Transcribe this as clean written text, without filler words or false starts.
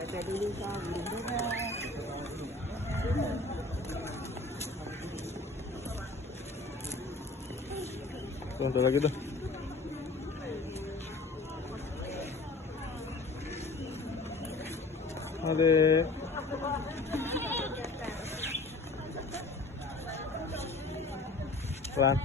Baca dulu kak, burung bebek. Satu lagi tuh. Adek. Pelan.